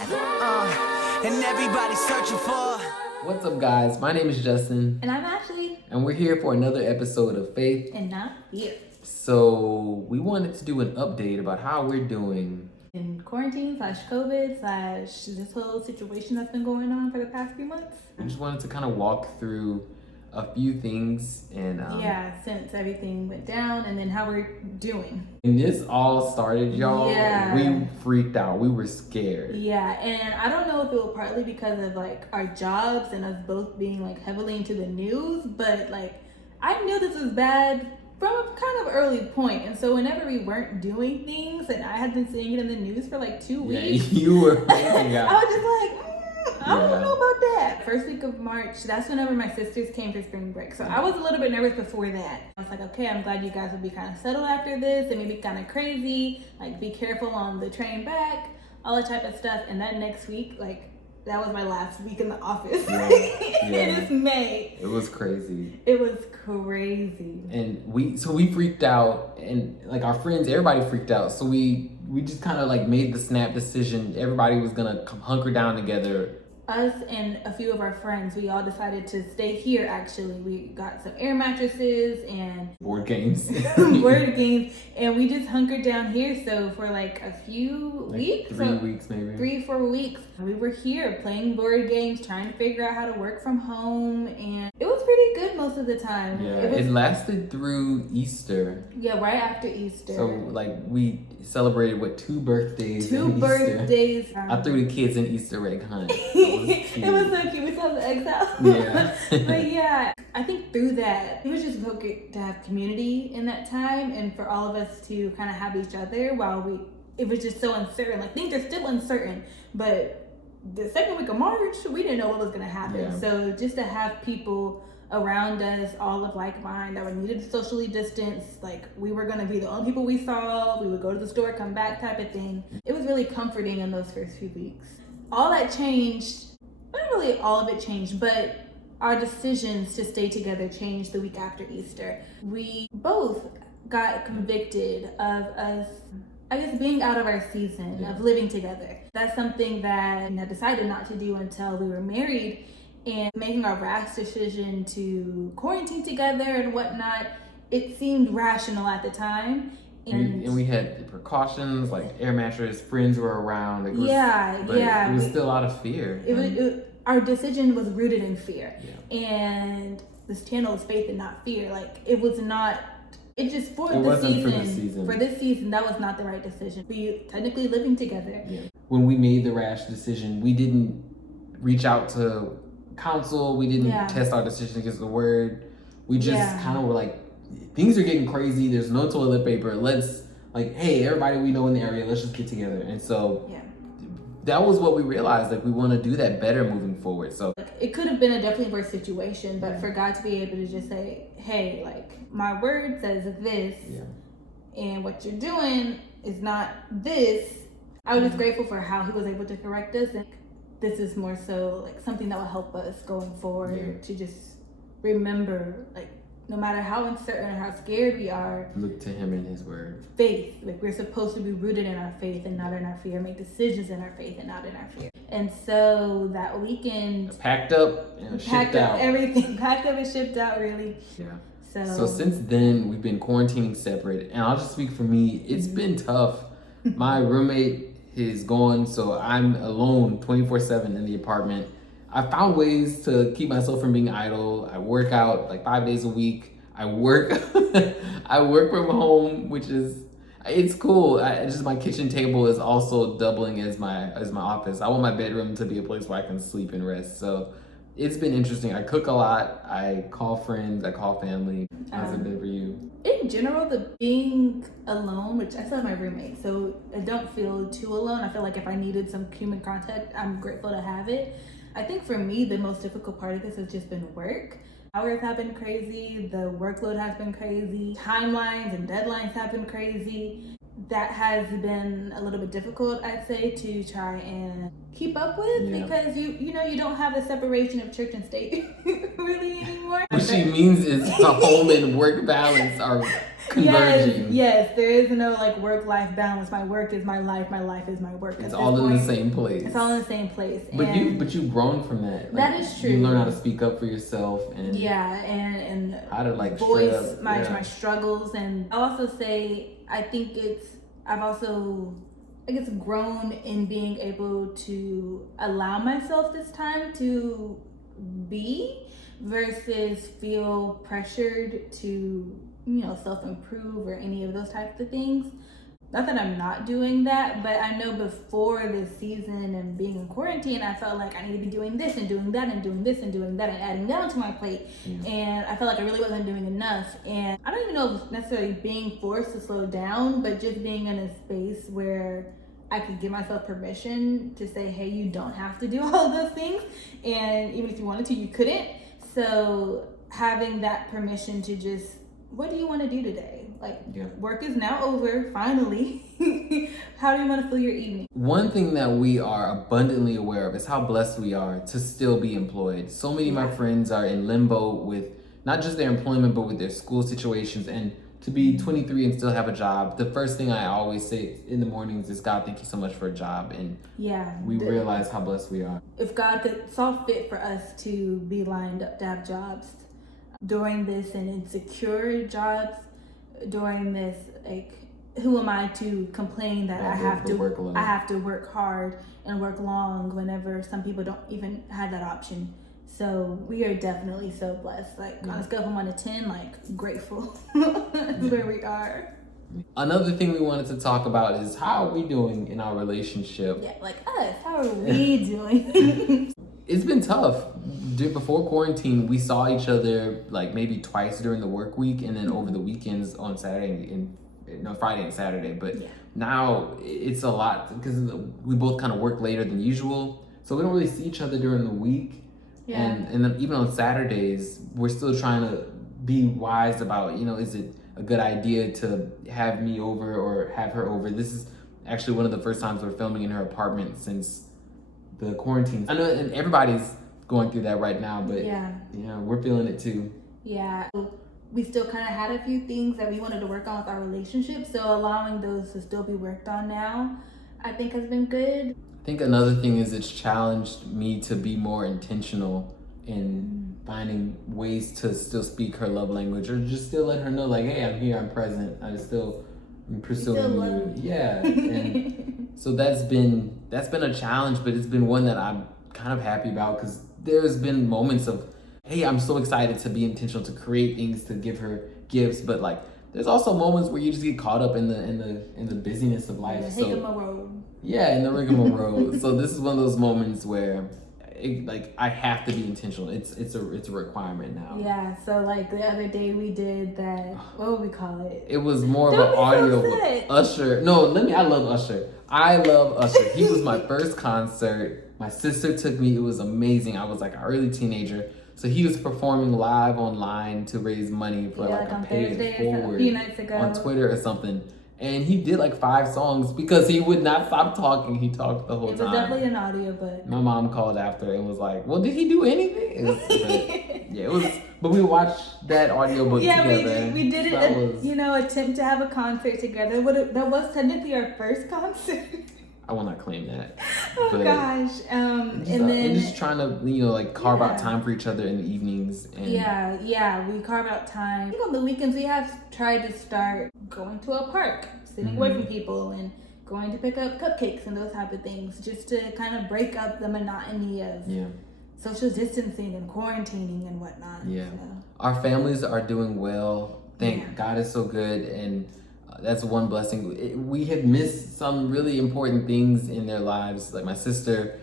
And everybody's searching for. What's up, guys? My name is Justin. And I'm Ashley. And we're here for another episode of Faith And Not Fear. So we wanted to do an update about how we're doing in quarantine / COVID / this whole situation that's been going on for the past few months. We just wanted to kind of walk through a few things and since everything went down, and then how we're doing. When this all started, y'all, we freaked out. We were scared. Yeah, and I don't know if it was partly because of like our jobs and us both being like heavily into the news, but like I knew this was bad from a kind of early point. And so whenever we weren't doing things and I had been seeing it in the news for like 2 weeks, you were freaking out. I was just like, I don't know about that. First week of March, that's whenever my sisters came for spring break. So I was a little bit nervous before that. I was like, okay, I'm glad you guys will be kind of settled after this. It may be kind of crazy. Like, be careful on the train back, all that type of stuff. And that next week, like, that was my last week in the office. It is May. It was crazy. It was crazy. And we freaked out, and like our friends, everybody freaked out. So we just kind of like made the snap decision. Everybody was gonna hunker down together. Us and a few of our friends, we all decided to stay here. Actually, we got some air mattresses and board games, and we just hunkered down here. So for like a few weeks, 3 weeks maybe, 3-4 weeks, we were here playing board games, trying to figure out how to work from home, and it was pretty good most of the time. Yeah, it lasted through Easter. Yeah, right after Easter. So like we celebrated 2 birthdays. I threw the kids an Easter egg hunt. It was so cute. We saw the eggs out. Yeah. But yeah, I think through that, it was just so good to have community in that time, and for all of us to kind of have each other while it was just so uncertain. Like, things are still uncertain, but the second week of March, we didn't know what was going to happen. Yeah. So just to have people around us, all of like mind, that we needed to socially distance, like we were going to be the only people we saw, we would go to the store, come back type of thing. It was really comforting in those first few weeks. All that changed, not really all of it changed, but our decisions to stay together changed the week after Easter. We both got convicted of us, I guess, being out of our season of living together. That's something that I decided not to do until we were married, and making our rash decision to quarantine together and whatnot, it seemed rational at the time. And we had precautions, like air mattress, friends were around. It was still a lot of fear. Our decision was rooted in fear. Yeah. And this channel is faith and not fear. Like, it was not, it just for this season. For this season, that was not the right decision. We technically living together. Yeah. When we made the rash decision, we didn't reach out to counsel. We didn't test our decision against the word. We just kind of were like, things are getting crazy. There's no toilet paper. Let's, like, hey, everybody we know in the area, let's just get together. And so that was what we realized. Like, we want to do that better moving forward. So it could have been a definitely worse situation, but for God to be able to just say, hey, like, my word says this, and what you're doing is not this. I was just grateful for how he was able to correct us. And this is more so like something that will help us going forward to just remember, like, no matter how uncertain or how scared we are, look to him and his word. Faith. Like, we're supposed to be rooted in our faith and not in our fear. Make decisions in our faith and not in our fear. And so that weekend, packed up and shipped out. Everything packed up and shipped out, really. Yeah. So since then, we've been quarantining separate. And I'll just speak for me. It's been tough. My roommate is gone, so I'm alone 24/7 in the apartment. I found ways to keep myself from being idle. I work out like 5 days a week. I work from home, which is, it's cool. Just my kitchen table is also doubling as my office. I want my bedroom to be a place where I can sleep and rest. So it's been interesting. I cook a lot. I call friends. I call family. How's it been for you? In general, the being alone, which I still have my roommate, so I don't feel too alone. I feel like if I needed some human contact, I'm grateful to have it. I think for me, the most difficult part of this has just been work. Hours have been crazy. The workload has been crazy. Timelines and deadlines have been crazy. That has been a little bit difficult, I'd say, to try and keep up with because you don't have the separation of church and state really anymore. What she means is the home and work balance are converging. Yes, there is no like work-life balance. My work is my life is my work. It's all in the same place. It's all in the same place. But you've grown from that. That is true. You learn how to speak up for yourself and and how to like voice my struggles. And I'll also say I think it's grown in being able to allow myself this time to be versus feel pressured to, self-improve or any of those types of things. Not that I'm not doing that, but I know before this season and being in quarantine, I felt like I need to be doing this and doing that and doing this and doing that and adding that onto my plate. Yeah. And I felt like I really wasn't doing enough. And I don't even know if it's necessarily being forced to slow down, but just being in a space where I could give myself permission to say, hey, you don't have to do all of those things. And even if you wanted to, you couldn't. So having that permission to just, what do you want to do today? Work is now over, finally. How do you want to fill your evening? One thing that we are abundantly aware of is how blessed we are to still be employed. So many of my friends are in limbo with not just their employment, but with their school situations. And to be 23 and still have a job, the first thing I always say in the mornings is, God, thank you so much for a job. And we realize how blessed we are. If God saw fit for us to be lined up to have jobs during this and insecure jobs, during this, who am I to complain that I have to work hard and work long whenever some people don't even have that option. So we are definitely so blessed. On a scale from 1 to 10, grateful. That's where we are. Another thing we wanted to talk about is how are we doing in our relationship? Yeah, like us. How are we doing? It's been tough. Before quarantine, we saw each other maybe twice during the work week, and then over the weekends on Friday and Saturday. But now it's a lot because we both kind of work later than usual, so we don't really see each other during the week. Yeah. And then even on Saturdays, we're still trying to be wise about, is it a good idea to have me over or have her over? This is actually one of the first times we're filming in her apartment since the quarantine. I know, and everybody's going through that right now, but we're feeling it too. Yeah. We still kind of had a few things that we wanted to work on with our relationship, so allowing those to still be worked on now, I think has been good. I think another thing is it's challenged me to be more intentional in finding ways to still speak her love language, or just still let her know, hey, I'm here, I'm present, I'm pursuing you. Yeah. And so that's been a challenge, but it's been one that I'm kind of happy about because there's been moments of, hey, I'm so excited to be intentional, to create things, to give her gifts, but there's also moments where you just get caught up in the busyness of life. In the rigmarole. Yeah, in the rigmarole. So this is one of those moments where I have to be intentional. It's a requirement now. Yeah. So the other day we did that. What would we call it? It was more of an audio with Usher. No, I love Usher. I love Usher. He was my first concert. My sister took me. It was amazing. I was an early teenager. So he was performing live online to raise money for a Pay It Forward a few nights ago on Twitter or something. And he did 5 songs because he would not stop talking. He talked the whole time. It was definitely an audio book. My mom called after and was like, well, did he do anything? It was, but we watched that audiobook together. Yeah, we did it, attempt to have a concert together. That was technically our first concert. I will not claim that. Oh gosh. And just trying to, carve out time for each other in the evenings. And we carve out time. I think on the weekends we have tried to start going to a park, sitting away from people, and going to pick up cupcakes and those type of things, just to kind of break up the monotony of social distancing and quarantining and whatnot. Yeah. So. Our families are doing well. God is so good, and that's one blessing. We have missed some really important things in their lives. My sister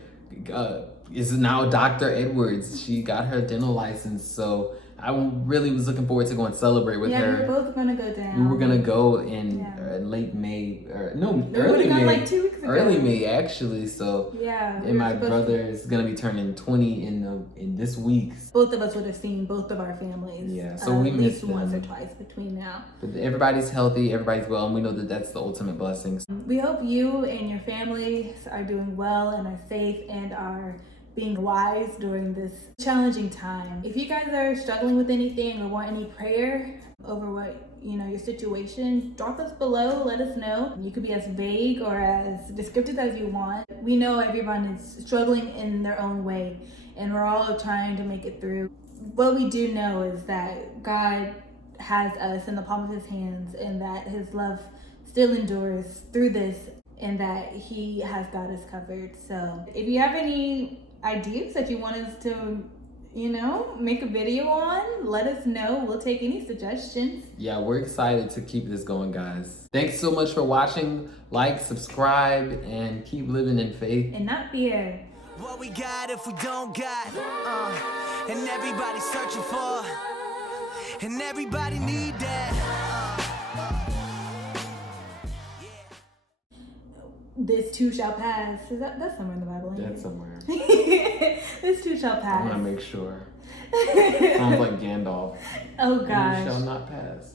is now Dr. Edwards. She got her dental license, so I really was looking forward to go and celebrate with her. Yeah, we were both gonna go down. We were gonna go in late May, early May. 2 weeks ago. Early May, actually. So and my brother is gonna be turning 20 in this week. Both of us would have seen both of our families. Yeah, so we missed them. Once or twice between now. But everybody's healthy, everybody's well, and we know that that's the ultimate blessing. We hope you and your families are doing well and are safe and are being wise during this challenging time. If you guys are struggling with anything or want any prayer over what your situation, drop us below, let us know. You could be as vague or as descriptive as you want. We know everyone is struggling in their own way, and we're all trying to make it through. What we do know is that God has us in the palm of his hands, and that his love still endures through this, and that he has got us covered. So if you have any ideas that you want us to make a video on, let us know. We'll take any suggestions. Yeah, we're excited to keep this going, guys. Thanks so much for watching. Like, subscribe, and keep living in faith and not fear. What we got if we don't got, and everybody searching for, and everybody need that. This too shall pass. That's somewhere in the Bible? That's somewhere. This too shall pass. I'm gonna make sure. Sounds like Gandalf. Oh gosh. It shall not pass.